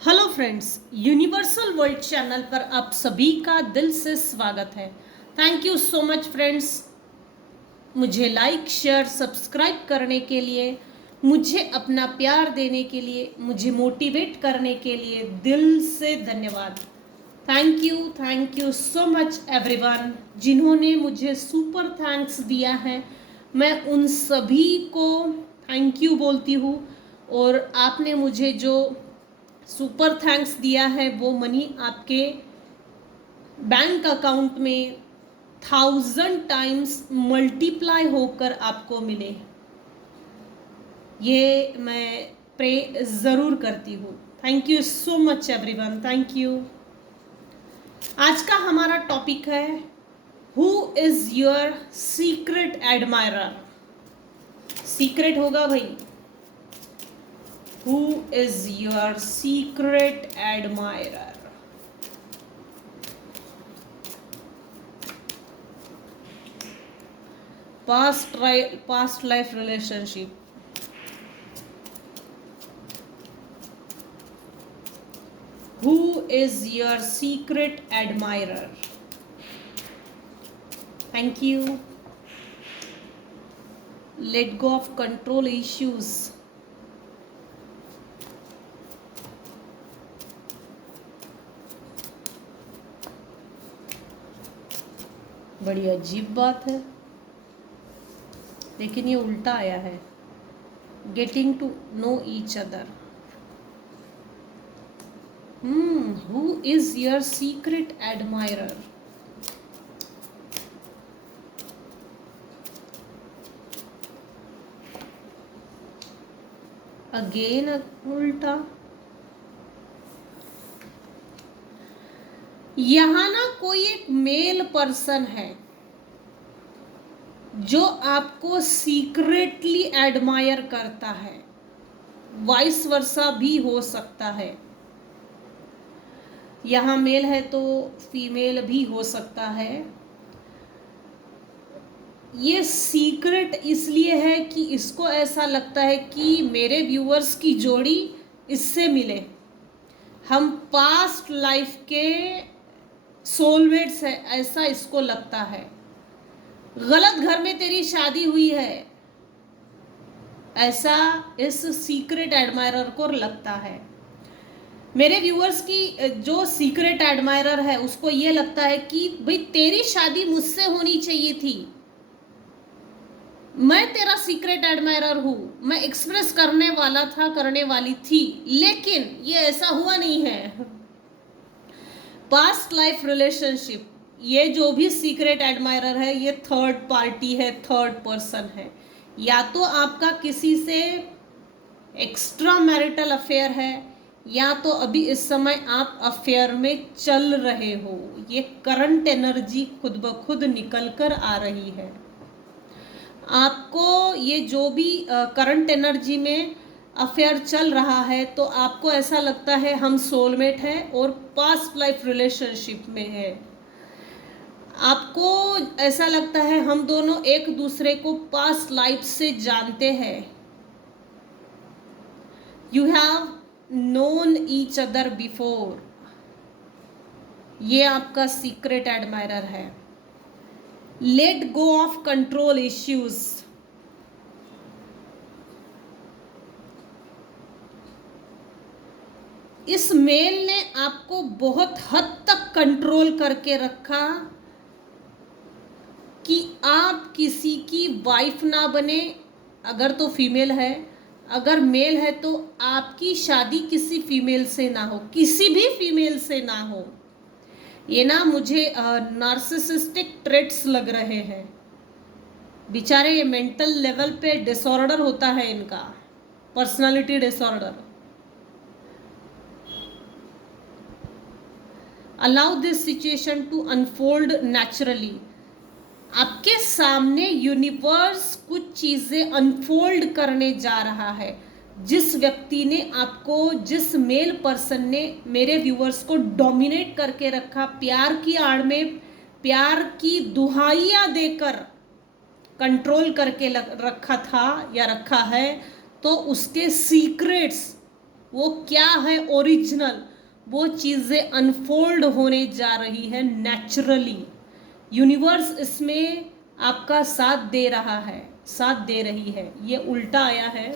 Hello friends, universal world channel पर आप सभी का दिल से स्वागत है। Thank you so much friends, मुझे लाइक शेयर सब्सक्राइब करने के लिए, मुझे अपना प्यार देने के लिए, मुझे मोटिवेट करने के लिए दिल से धन्यवाद। Thank you so much everyone जिन्होंने मुझे सुपर थैंक्स दिया है। मैं उन सभी को थैंक यू बोलती हूँ। और आपने मुझे जो सुपर थैंक्स दिया है वो मनी आपके बैंक अकाउंट में 1000 टाइम्स मल्टीप्लाई होकर आपको मिले, ये मैं प्रे ज़रूर करती हूँ। Thank you so much everyone, thank you. आज का हमारा टॉपिक है who is your secret admirer. Secret होगा भाई। Who is your secret admirer. past life relationship. Who is your secret admirer? Thank you. Let go of control issues. बड़ी अजीब बात है, लेकिन ये उल्टा आया है। Getting to know each other. Who is your secret admirer? Again उल्टा। यहाँ ना कोई एक मेल पर्सन है जो आपको सीक्रेटली एडमायर करता है, वाइस वर्सा भी हो सकता है। यहाँ मेल है तो फीमेल भी हो सकता है। ये सीक्रेट इसलिए है कि इसको ऐसा लगता है कि मेरे व्यूअर्स की जोड़ी इससे मिले, हम पास्ट लाइफ के सोलमेट्स है, ऐसा इसको लगता है। गलत घर में तेरी शादी हुई है, ऐसा इस सीक्रेट एडमायरर को लगता है। मेरे व्यूअर्स की जो सीक्रेट एडमायरर है उसको ये लगता है कि भाई तेरी शादी मुझसे होनी चाहिए थी, मैं तेरा सीक्रेट एडमायरर हूं, मैं एक्सप्रेस करने वाला था, करने वाली थी, लेकिन ये ऐसा हुआ नहीं है। पास्ट लाइफ रिलेशनशिप, ये जो भी सीक्रेट एडमायरर है ये थर्ड पार्टी है, थर्ड पर्सन है। या तो आपका किसी से एक्स्ट्रा मैरिटल अफेयर है, या तो अभी इस समय आप अफेयर में चल रहे हो। ये करंट एनर्जी खुद ब खुद निकल कर आ रही है आपको। ये जो भी करंट एनर्जी में अफेयर चल रहा है, तो आपको ऐसा लगता है हम सोलमेट हैं और पास्ट लाइफ रिलेशनशिप में है। आपको ऐसा लगता है हम दोनों एक दूसरे को पास्ट लाइफ से जानते हैं। You have known each other before. ये आपका सीक्रेट एडमायरर है। Let go of control issues. इस मेल ने आपको बहुत हद तक कंट्रोल करके रखा कि आप किसी की वाइफ ना बने, अगर तो फीमेल है। अगर मेल है तो आपकी शादी किसी फीमेल से ना हो, किसी भी फीमेल से ना हो। ये ना मुझे नार्सिसिस्टिक ट्रेट्स लग रहे हैं। बेचारे ये मेंटल लेवल पे डिसऑर्डर होता है इनका, personality disorder. Allow this situation to unfold naturally. आपके सामने यूनिवर्स कुछ चीजें अनफोल्ड करने जा रहा है। जिस व्यक्ति ने आपको, जिस मेल पर्सन ने मेरे व्यूअर्स को डोमिनेट करके रखा, प्यार की आड़ में प्यार की दुहाइयां देकर कंट्रोल करके रखा था या रखा है, तो उसके सीक्रेट्स वो क्या है ओरिजिनल, वो चीज़ें अनफोल्ड होने जा रही है नेचुरली। यूनिवर्स इसमें आपका साथ दे रहा है, साथ दे रही है। ये उल्टा आया है।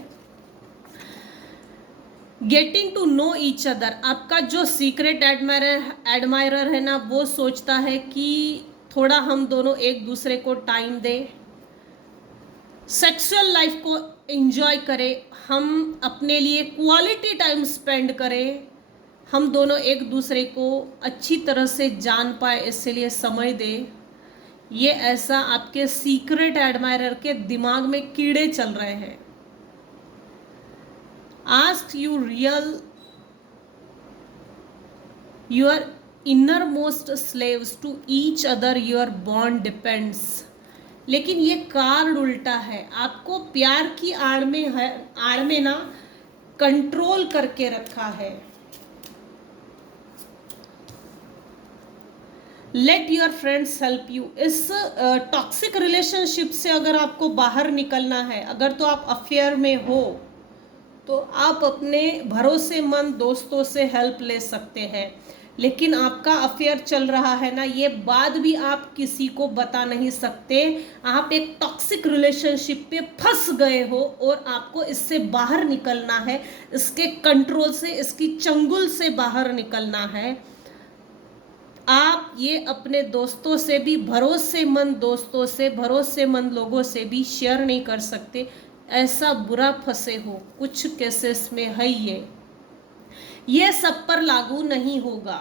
Getting to know each other, आपका जो सीक्रेट एडमायरर है ना, वो सोचता है कि थोड़ा हम दोनों एक दूसरे को टाइम दें, सेक्सुअल लाइफ को एंजॉय करें, हम अपने लिए क्वालिटी टाइम स्पेंड करें, हम दोनों एक दूसरे को अच्छी तरह से जान पाए, इसलिए समय दें। ये ऐसा आपके सीक्रेट एडमायरर के दिमाग में कीड़े चल रहे हैं। Ask you real your innermost slaves to each other, your bond depends. लेकिन ये कार्ड उल्टा है, आपको प्यार की आड़ में है, आड़ में ना कंट्रोल करके रखा है। Let your friends help you. इस टॉक्सिक रिलेशनशिप से अगर आपको बाहर निकलना है, अगर तो आप अफेयर में हो, तो आप अपने भरोसेमंद दोस्तों से हेल्प ले सकते हैं। लेकिन आपका अफेयर चल रहा है ना, ये बात भी आप किसी को बता नहीं सकते। आप एक टॉक्सिक रिलेशनशिप पे फंस गए हो और आपको इससे बाहर निकलना है, इसके कंट्रोल से, इसकी चंगुल से बाहर निकलना है। आप ये अपने दोस्तों से भी, भरोसेमंद दोस्तों से, भरोसेमंद लोगों से भी शेयर नहीं कर सकते। ऐसा बुरा फंसे हो, कुछ केसेस में है ये सब पर लागू नहीं होगा।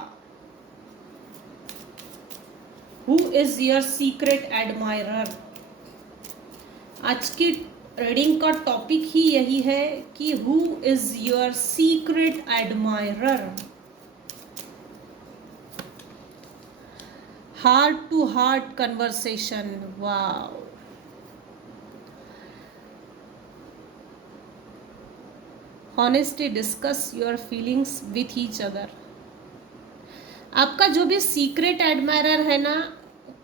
Who is your secret admirer? आज की रीडिंग का टॉपिक ही यही है कि who is your secret admirer. Heart to heart conversation, wow. Honestly discuss your feelings with each other. आपका जो भी सीक्रेट एडमायरर है ना,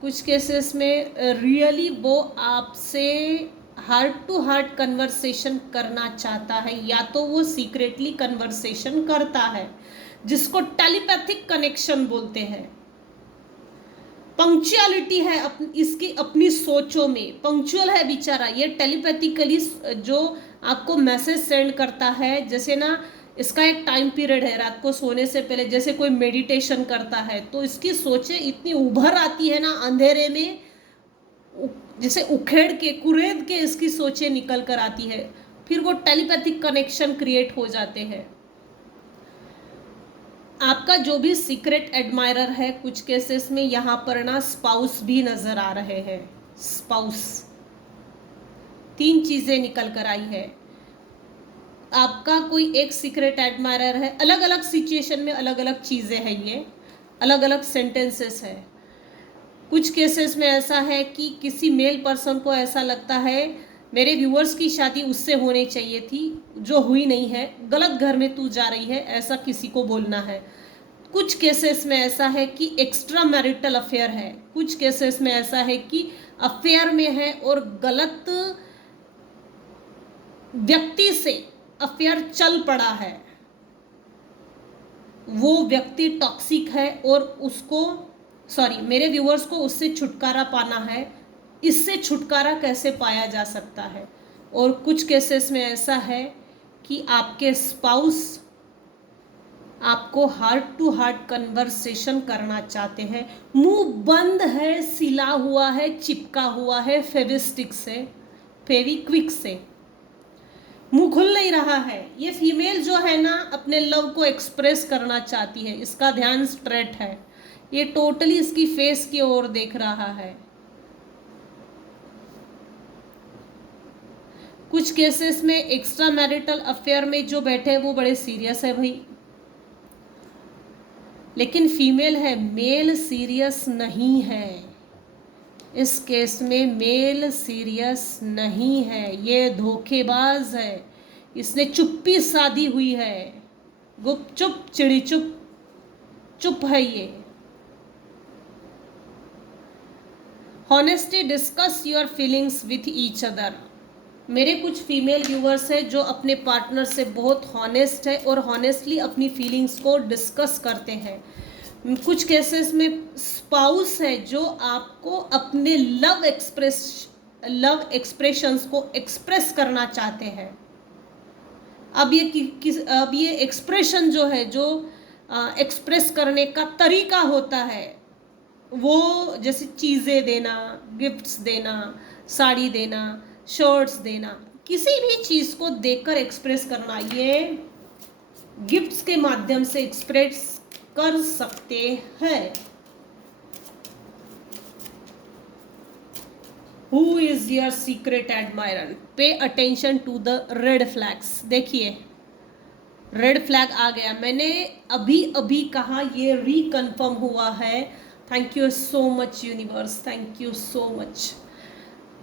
कुछ केसेस में रियली वो आपसे हार्ट टू हार्ट कन्वर्सेशन करना चाहता है, या तो वो सीक्रेटली कन्वर्सेशन करता है, जिसको टेलीपैथिक कनेक्शन बोलते हैं। पंक्चुअलिटी है इसकी अपनी सोचों में, पंक्चुअल है बेचारा। ये टेलीपैथिकली जो आपको मैसेज सेंड करता है, जैसे ना इसका एक टाइम पीरियड है, रात को सोने से पहले जैसे कोई मेडिटेशन करता है, तो इसकी सोचें इतनी उभर आती है ना अंधेरे में, जैसे उखेड़ के, कुरेद के इसकी सोचें निकल कर आती है, फिर वो टेलीपैथिक कनेक्शन क्रिएट हो जाते हैं। आपका जो भी सीक्रेट एडमायरर है, कुछ केसेस में यहाँ पर ना स्पाउस भी नजर आ रहे हैं। स्पाउस, 3 चीजें निकल कर आई है। आपका कोई एक सीक्रेट एडमायरर है, अलग अलग सिचुएशन में अलग अलग चीजें हैं, ये अलग अलग सेंटेंसेस है। कुछ केसेस में ऐसा है कि किसी मेल पर्सन को ऐसा लगता है मेरे व्यूअर्स की शादी उससे होनी चाहिए थी, जो हुई नहीं है, गलत घर में तू जा रही है, ऐसा किसी को बोलना है। कुछ केसेस में ऐसा है कि एक्स्ट्रा मैरिटल अफेयर है, कुछ केसेस में ऐसा है कि अफेयर में है और गलत व्यक्ति से अफेयर चल पड़ा है, वो व्यक्ति टॉक्सिक है और उसको, मेरे व्यूअर्स को उससे छुटकारा पाना है। इससे छुटकारा कैसे पाया जा सकता है? और कुछ केसेस में ऐसा है कि आपके स्पाउस आपको हार्ट टू हार्ट कन्वर्सेशन करना चाहते हैं, मुंह बंद है, सिला हुआ है, चिपका हुआ है फेविस्टिक से, फेविक्विक से, मुंह खुल नहीं रहा है। ये फीमेल जो है ना, अपने लव को एक्सप्रेस करना चाहती है, इसका ध्यान स्ट्रेट है, ये टोटली इसकी फेस की ओर देख रहा है। कुछ केसेस में एक्स्ट्रा मैरिटल अफेयर में जो बैठे हैं वो बड़े सीरियस है भाई, लेकिन फीमेल है, मेल सीरियस नहीं है। इस केस में मेल सीरियस नहीं है, ये धोखेबाज है, इसने चुप्पी साधी हुई है, गुपचुप चिड़ी चुप चुप है ये। Honesty, discuss your feelings with each other. मेरे कुछ फीमेल व्यूवर्स हैं जो अपने पार्टनर से बहुत हॉनेस्ट है और हॉनेस्टली अपनी फीलिंग्स को डिस्कस करते हैं। कुछ केसेस में स्पाउस है जो आपको अपने लव एक्सप्रेशंस को एक्सप्रेस करना चाहते हैं। अब ये एक्सप्रेशन जो है, जो एक्सप्रेस करने का तरीका होता है, वो जैसे चीज़ें देना, गिफ्ट्स देना, साड़ी देना, शर्ट्स देना, किसी भी चीज़ को देकर एक्सप्रेस करना, ये गिफ्ट्स के माध्यम से एक्सप्रेस कर सकते हैं। Who is your secret admirer? Pay attention to the red flags. देखिए रेड फ्लैग आ गया, मैंने अभी अभी कहा, ये रिकन्फर्म हुआ है। Thank you so much universe, thank you so much.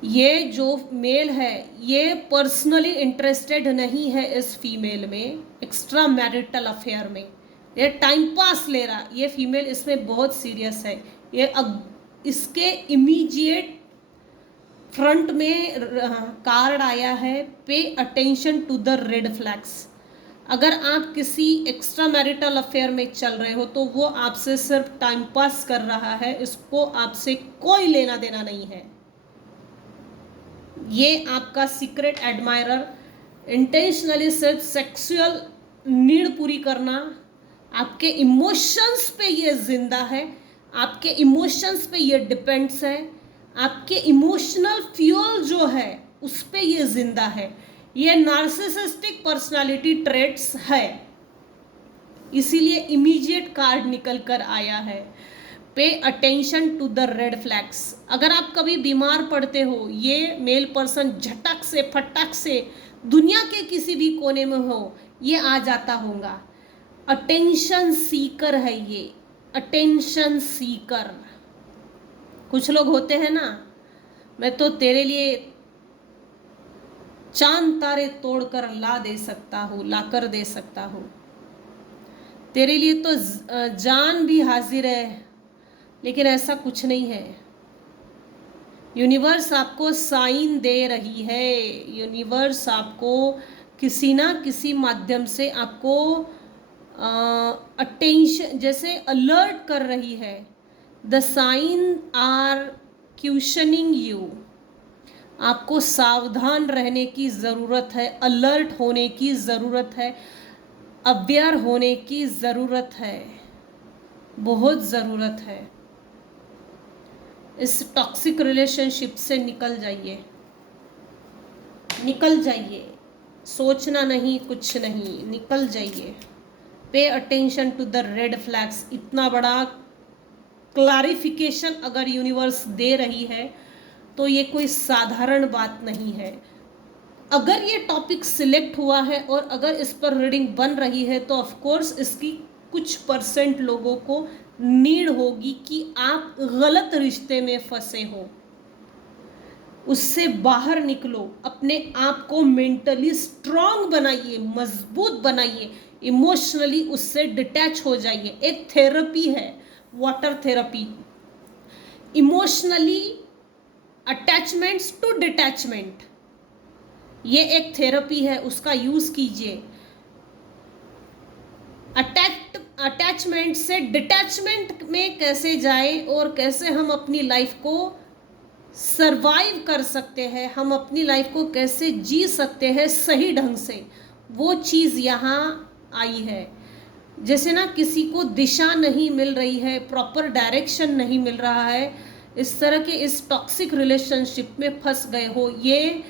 ये जो मेल है ये पर्सनली इंटरेस्टेड नहीं है इस फीमेल में, एक्स्ट्रा मैरिटल अफेयर में, ये टाइम पास ले रहा। ये फीमेल इसमें बहुत सीरियस है। ये इसके इमीडिएट फ्रंट में कार्ड आया है, pay attention to the red flags. अगर आप किसी एक्स्ट्रा मैरिटल अफेयर में चल रहे हो तो वो आपसे सिर्फ टाइम पास कर रहा है, इसको आपसे कोई लेना देना नहीं है। ये आपका सीक्रेट एडमायरर इंटेंशनली सिर्फ सेक्सुअल नीड पूरी करना, आपके इमोशंस पे ये जिंदा है, आपके इमोशंस पे ये डिपेंड्स है, आपके इमोशनल फ्यूल जो है उस पे ये जिंदा है। ये नार्सिसिस्टिक पर्सनालिटी ट्रेट्स है, इसीलिए इमीडिएट कार्ड निकल कर आया है। Pay attention to the red flags. अगर आप कभी बीमार पड़ते हो, ये मेल पर्सन झटक से फटक से दुनिया के किसी भी कोने में हो, ये आ जाता होगा। अटेंशन सीकर है ये, अटेंशन सीकर। कुछ लोग होते हैं ना, मैं तो तेरे लिए चांद तारे तोड़कर लाकर दे सकता हूँ, तेरे लिए तो जान भी हाजिर है, लेकिन ऐसा कुछ नहीं है। यूनिवर्स आपको साइन दे रही है, यूनिवर्स आपको किसी ना किसी माध्यम से आपको अटेंशन जैसे अलर्ट कर रही है। The sign are questioning you. आपको सावधान रहने की ज़रूरत है, अलर्ट होने की ज़रूरत है, अवेयर होने की ज़रूरत है, बहुत ज़रूरत है। इस टॉक्सिक रिलेशनशिप से निकल जाइए, निकल जाइए, सोचना नहीं, कुछ नहीं, निकल जाइए। Pay attention to the red flags. इतना बड़ा क्लैरिफिकेशन अगर यूनिवर्स दे रही है तो ये कोई साधारण बात नहीं है। अगर ये टॉपिक सिलेक्ट हुआ है और अगर इस पर रीडिंग बन रही है तो ऑफ कोर्स इसकी कुछ परसेंट लोगों को नीड होगी कि आप गलत रिश्ते में फंसे हो, उससे बाहर निकलो, अपने आप को मेंटली स्ट्रांग बनाइए, मजबूत बनाइए, इमोशनली उससे डिटैच हो जाइए। एक थेरेपी है, water therapy, emotionally attachments to detachment, ये एक थेरेपी है, उसका यूज कीजिए। अटैचमेंट से डिटैचमेंट में कैसे जाए और कैसे हम अपनी लाइफ को सरवाइव कर सकते हैं, हम अपनी लाइफ को कैसे जी सकते हैं सही ढंग से, वो चीज़ यहाँ आई है। जैसे ना किसी को दिशा नहीं मिल रही है, प्रॉपर डायरेक्शन नहीं मिल रहा है, इस तरह के इस टॉक्सिक रिलेशनशिप में फंस गए हो, ये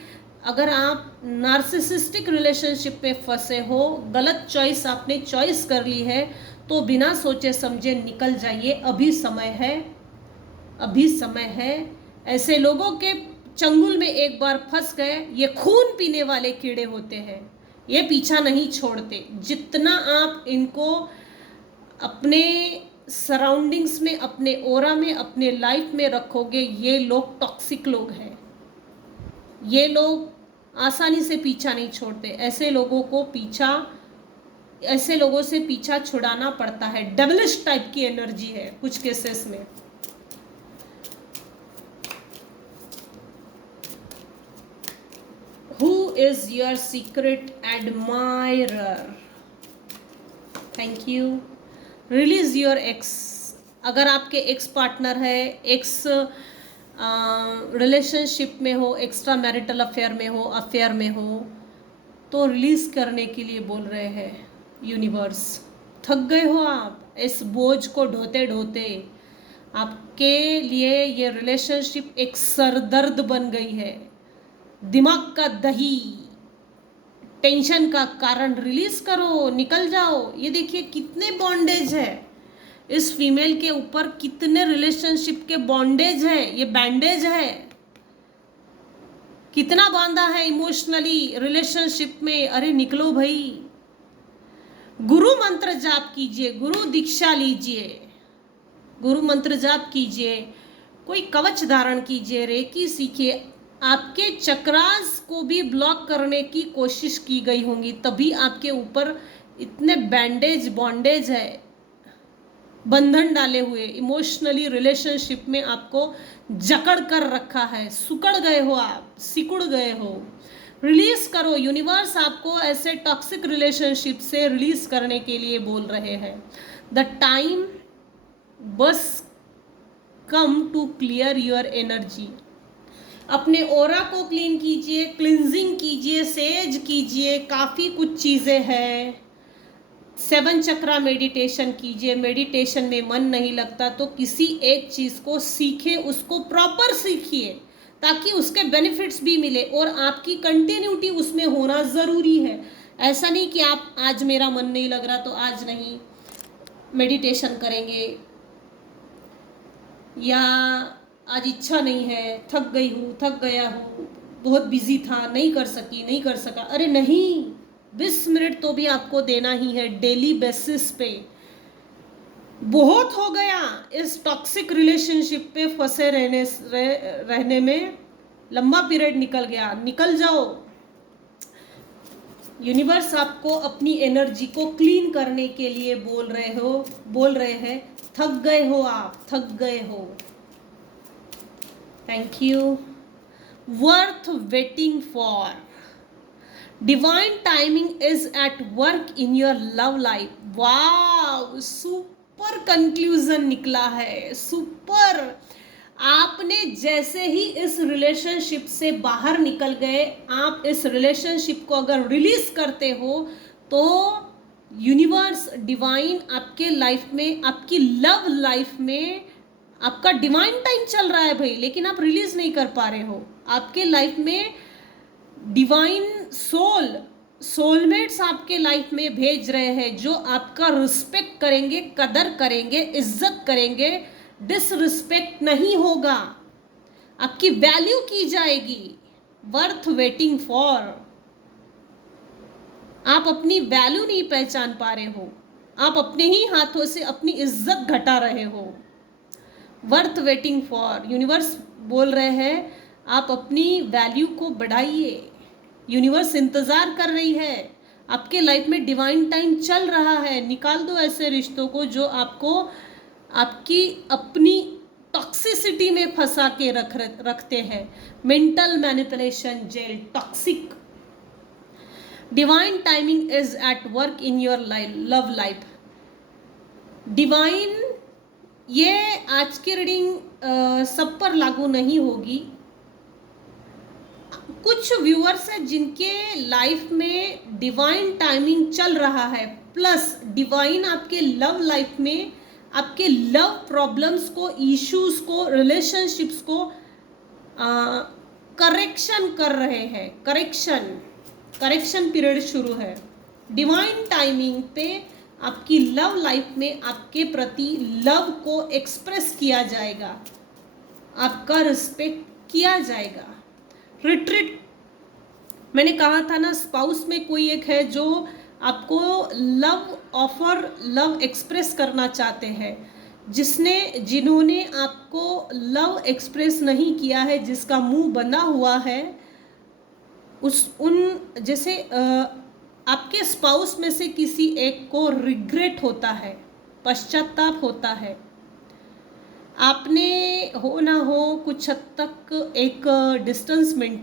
अगर आप नार्सिसिस्टिक रिलेशनशिप में फंसे हो, गलत चॉइस आपने चॉइस कर ली है, तो बिना सोचे समझे निकल जाइए। अभी समय है, अभी समय है। ऐसे लोगों के चंगुल में एक बार फंस गए, ये खून पीने वाले कीड़े होते हैं, ये पीछा नहीं छोड़ते। जितना आप इनको अपने सराउंडिंग्स में, अपने ओरा में, अपने लाइफ में रखोगे, ये लोग टॉक्सिक लोग हैं, ये लोग आसानी से पीछा नहीं छोड़ते। ऐसे लोगों से पीछा छुड़ाना पड़ता है। डबलिश टाइप की एनर्जी है कुछ केसेस में। Who is your secret admirer? Thank you. Release your x. अगर आपके एक्स पार्टनर है, एक्स रिलेशनशिप में हो, एक्स्ट्रा मैरिटल अफेयर में हो, तो रिलीज करने के लिए बोल रहे हैं यूनिवर्स। थक गए हो आप इस बोझ को ढोते ढोते। आपके लिए ये रिलेशनशिप एक सरदर्द बन गई है, दिमाग का दही, टेंशन का कारण। रिलीज करो, निकल जाओ। ये देखिए कितने बॉन्डेज है इस फीमेल के ऊपर, कितने रिलेशनशिप के बॉन्डेज है, ये बैंडेज है। कितना बांधा है इमोशनली रिलेशनशिप में। अरे निकलो भाई। गुरु मंत्र जाप कीजिए, गुरु दीक्षा लीजिए, गुरु मंत्र जाप कीजिए, कोई कवच धारण कीजिए, रेकी सीखिए। आपके चक्रास को भी ब्लॉक करने की कोशिश की गई होंगी, तभी आपके ऊपर इतने बैंडेज बॉन्डेज है, बंधन डाले हुए इमोशनली रिलेशनशिप में आपको जकड़ कर रखा है। सुकड़ गए हो आप, सिकुड़ गए हो। रिलीज करो। यूनिवर्स आपको ऐसे टॉक्सिक रिलेशनशिप से रिलीज करने के लिए बोल रहे हैं। The time has come to clear your energy. अपने ओरा को क्लीन कीजिए, क्लिंजिंग कीजिए, सेज कीजिए, काफ़ी कुछ चीज़ें हैं। 7 चक्रा मेडिटेशन कीजिए। मेडिटेशन में मन नहीं लगता तो किसी एक चीज़ को सीखे, उसको प्रॉपर सीखिए ताकि उसके बेनिफिट्स भी मिले और आपकी कंटिन्यूटी उसमें होना ज़रूरी है। ऐसा नहीं कि आप आज मेरा मन नहीं लग रहा तो आज नहीं मेडिटेशन करेंगे, या आज इच्छा नहीं है, थक गई हूँ, थक गया हूँ, बहुत बिजी था, नहीं कर सकी, नहीं कर सका। अरे नहीं, 20 मिनट तो भी आपको देना ही है डेली बेसिस पे। बहुत हो गया इस टॉक्सिक रिलेशनशिप पे फंसे रहने में। लंबा पीरियड निकल गया, निकल जाओ। यूनिवर्स आपको अपनी एनर्जी को क्लीन करने के लिए बोल रहे हैं। थक गए हो आप, थक गए हो। Thank you. Worth waiting for. Divine timing is at work in your love life. Wow, super conclusion निकला है, सुपर। आपने जैसे ही इस रिलेशनशिप से बाहर निकल गए, आप इस रिलेशनशिप को अगर रिलीज करते हो तो यूनिवर्स डिवाइन आपके लाइफ में, आपकी लव लाइफ में आपका डिवाइन टाइम चल रहा है भाई, लेकिन आप रिलीज नहीं कर पा रहे हो। आपके लाइफ में डिवाइन सोलमेट्स आपके लाइफ में भेज रहे हैं जो आपका रिस्पेक्ट करेंगे, कदर करेंगे, इज्जत करेंगे। डिसरिस्पेक्ट नहीं होगा, आपकी वैल्यू की जाएगी। Worth waiting for. आप अपनी वैल्यू नहीं पहचान पा रहे हो, आप अपने ही हाथों से अपनी इज्जत घटा रहे हो। Worth waiting for. यूनिवर्स बोल रहे हैं आप अपनी वैल्यू को बढ़ाइए। यूनिवर्स इंतजार कर रही है। आपके लाइफ में डिवाइन टाइम चल रहा है। निकाल दो ऐसे रिश्तों को जो आपको आपकी अपनी टॉक्सिसिटी में फंसा के रखते हैं। Mental manipulation, jail, toxic. Divine timing is at work in your love life. Divine, ये आज की रीडिंग सब पर लागू नहीं होगी। कुछ व्यूअर्स हैं जिनके लाइफ में डिवाइन टाइमिंग चल रहा है, प्लस डिवाइन आपके लव लाइफ में आपके लव प्रॉब्लम्स को, इश्यूज को, रिलेशनशिप्स को करेक्शन कर रहे हैं। करेक्शन पीरियड शुरू है। डिवाइन टाइमिंग पे आपकी लव लाइफ में आपके प्रति लव को एक्सप्रेस किया जाएगा, आपका रिस्पेक्ट किया जाएगा। रिट्रीट, मैंने कहा था ना, स्पाउस में कोई एक है जो आपको लव एक्सप्रेस करना चाहते हैं। जिन्होंने आपको लव एक्सप्रेस नहीं किया है, जिसका मुंह बंधा हुआ है, जैसे आपके स्पाउस में से किसी एक को रिग्रेट होता है, पश्चाताप होता है। आपने हो ना हो कुछ हद तक एक डिस्टेंस मेंटेन